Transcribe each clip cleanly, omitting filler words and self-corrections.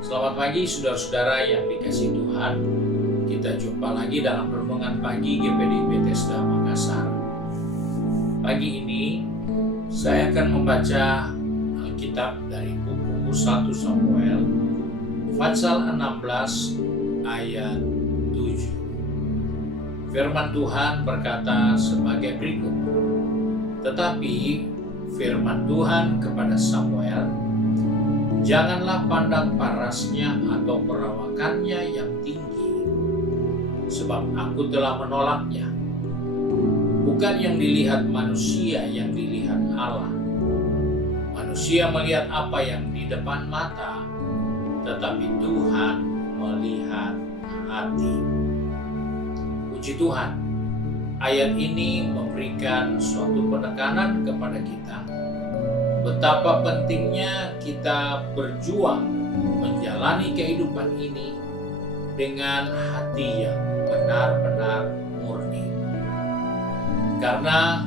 Selamat pagi saudara-saudara yang dikasihi Tuhan. Kita jumpa lagi dalam renungan pagi GPD Bethesda Makassar. Pagi ini saya akan membaca Alkitab dari buku 1 Samuel pasal 16 ayat 7. Firman Tuhan berkata sebagai berikut. Tetapi firman Tuhan kepada Samuel, janganlah pandang parasnya atau perawakannya yang tinggi, sebab aku telah menolaknya. Bukan yang dilihat manusia, yang dilihat Allah. Manusia melihat apa yang di depan mata, tetapi Tuhan melihat hati. Puji Tuhan, ayat ini memberikan suatu penekanan kepada kita betapa pentingnya kita berjuang menjalani kehidupan ini dengan hati yang benar-benar murni. Karena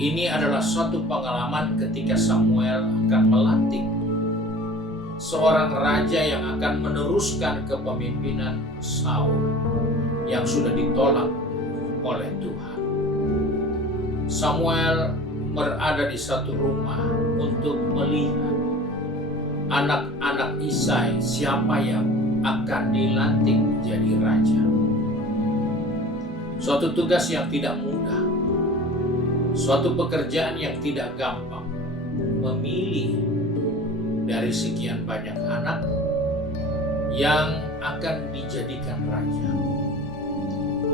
ini adalah suatu pengalaman ketika Samuel akan melantik seorang raja yang akan meneruskan kepemimpinan Saul yang sudah ditolak oleh Tuhan. Samuel berada di satu rumah untuk melihat anak-anak Isai siapa yang akan dilantik menjadi raja. Suatu tugas yang tidak mudah, suatu pekerjaan yang tidak gampang, memilih dari sekian banyak anak yang akan dijadikan raja.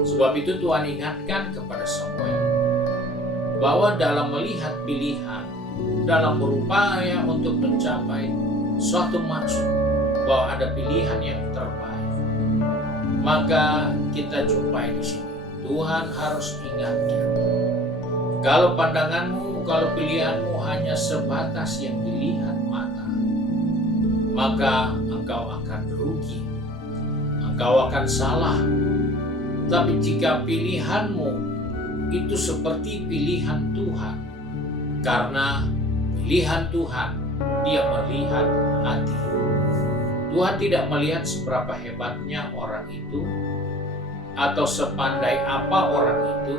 Sebab itu Tuhan ingatkan kepada Samuel bahwa dalam melihat pilihan, dalam berupaya untuk mencapai suatu maksud, bahwa ada pilihan yang terbaik, maka kita jumpai di sini. Tuhan harus ingatkan, kalau pandanganmu, kalau pilihanmu hanya sebatas yang dilihat mata, maka engkau akan rugi, engkau akan salah. Tapi jika pilihanmu itu seperti pilihan Tuhan, karena pilihan Tuhan, Dia melihat hati. Tuhan tidak melihat seberapa hebatnya orang itu atau sepandai apa orang itu,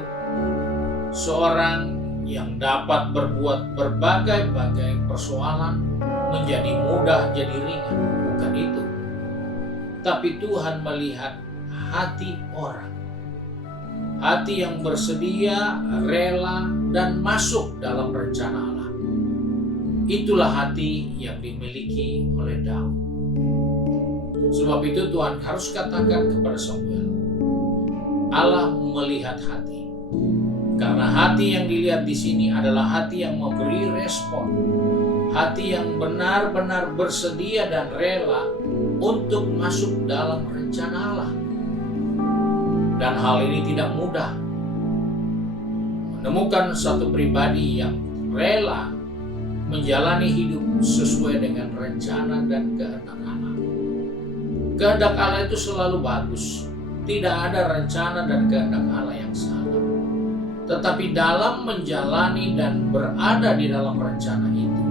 seorang yang dapat berbuat berbagai-bagai persoalan menjadi mudah, jadi ringan. Bukan itu. Tapi Tuhan melihat hati orang. Hati yang bersedia, rela, dan masuk dalam rencana Allah. Itulah hati yang dimiliki oleh Daud. Sebab itu Tuhan harus katakan kepada Samuel, Allah melihat hati. Karena hati yang dilihat di sini adalah hati yang memberi respon. Hati yang benar-benar bersedia dan rela untuk masuk dalam rencana Allah. Dan hal ini tidak mudah. Menemukan satu pribadi yang rela menjalani hidup sesuai dengan rencana dan kehendak Allah. Kehendak Allah itu selalu bagus. Tidak ada rencana dan kehendak Allah yang salah. Tetapi dalam menjalani dan berada di dalam rencana itu,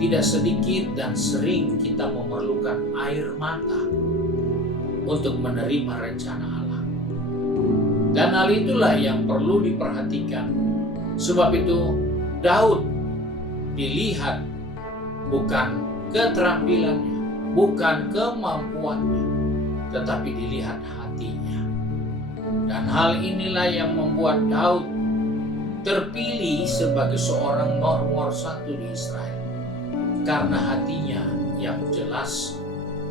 tidak sedikit dan sering kita memerlukan air mata untuk menerima rencana Allah. Dan hal itulah yang perlu diperhatikan. Sebab itu Daud dilihat bukan keterampilannya, bukan kemampuannya, tetapi dilihat hatinya. Dan hal inilah yang membuat Daud terpilih sebagai seorang nomor satu di Israel. Karena hatinya yang jelas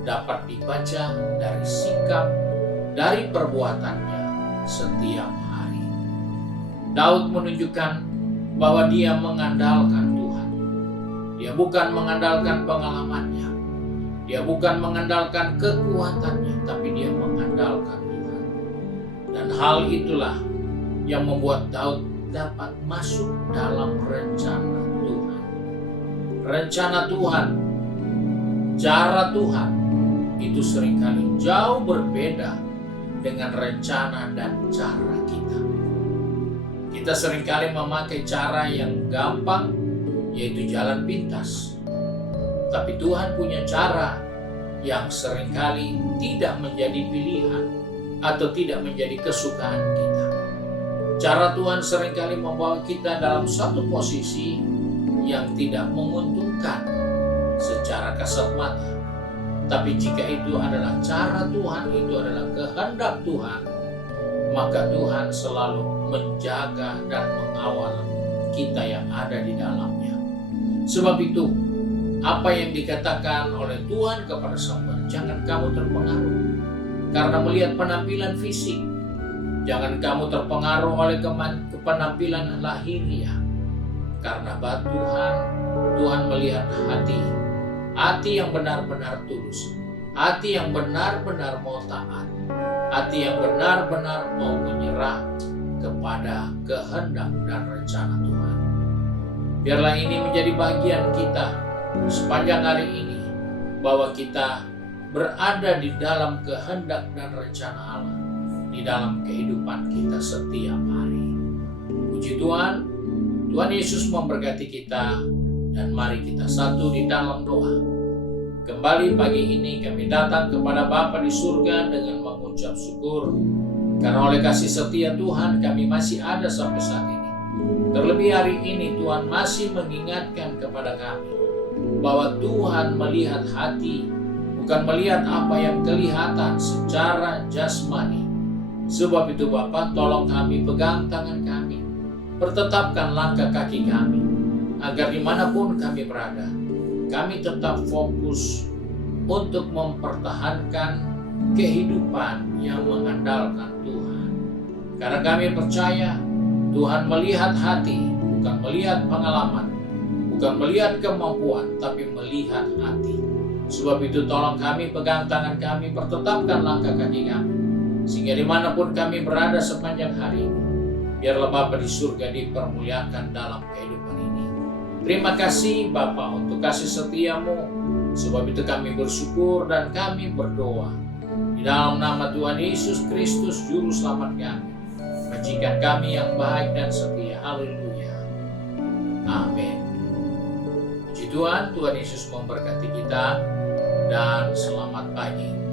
dapat dibaca dari sikap, dari perbuatannya setiap hari. Daud menunjukkan bahwa dia mengandalkan Tuhan. Dia bukan mengandalkan pengalamannya. Dia bukan mengandalkan kekuatannya, tapi dia mengandalkan Tuhan. Dan hal itulah yang membuat Daud dapat masuk dalam rencana Tuhan. Rencana Tuhan, cara Tuhan itu seringkali jauh berbeda dengan rencana dan cara kita. Kita seringkali memakai cara yang gampang, yaitu jalan pintas. Tapi Tuhan punya cara yang seringkali tidak menjadi pilihan atau tidak menjadi kesukaan kita. Cara Tuhan seringkali membawa kita dalam satu posisi yang tidak menguntungkan secara kasat mata. Tapi jika itu adalah cara Tuhan, itu adalah kehendak Tuhan, maka Tuhan selalu menjaga dan mengawal kita yang ada di dalamnya. Sebab itu, apa yang dikatakan oleh Tuhan kepada Samuel, jangan kamu terpengaruh karena melihat penampilan fisik. Jangan kamu terpengaruh oleh penampilan lahiriah. Karena Tuhan melihat hati yang benar-benar tulus, hati yang benar-benar mau taat, hati yang benar-benar mau menyerah kepada kehendak dan rencana Tuhan. Biarlah ini menjadi bagian kita sepanjang hari ini, bahwa kita berada di dalam kehendak dan rencana Allah di dalam kehidupan kita setiap hari. Puji Tuhan, Tuhan Yesus memberkati kita, dan mari kita satu di dalam doa. Kembali pagi ini kami datang kepada Bapa di surga dengan mengucap syukur, karena oleh kasih setia Tuhan kami masih ada sampai saat ini. Terlebih hari ini Tuhan masih mengingatkan kepada kami bahwa Tuhan melihat hati, bukan melihat apa yang kelihatan secara jasmani. Sebab itu Bapa, tolong kami, pegang tangan kami, pertetapkan langkah kaki kami, agar dimanapun kami berada, kami tetap fokus untuk mempertahankan kehidupan yang mengandalkan Tuhan. Karena kami percaya Tuhan melihat hati, bukan melihat pengalaman, bukan melihat kemampuan, tapi melihat hati. Sebab itu tolong kami, pegang tangan kami, pertetapkan langkah kaki kami, sehingga dimanapun kami berada sepanjang hari ini, biarlah Bapa di surga dipermuliakan dalam kehidupan ini. Terima kasih Bapa untuk kasih setiamu. Sebab itu kami bersyukur dan kami berdoa di dalam nama Tuhan Yesus Kristus Juru Selamat kami, majikan kami yang baik dan setia. Haleluya. Amin. Puji Tuhan, Tuhan Yesus memberkati kita, dan selamat pagi.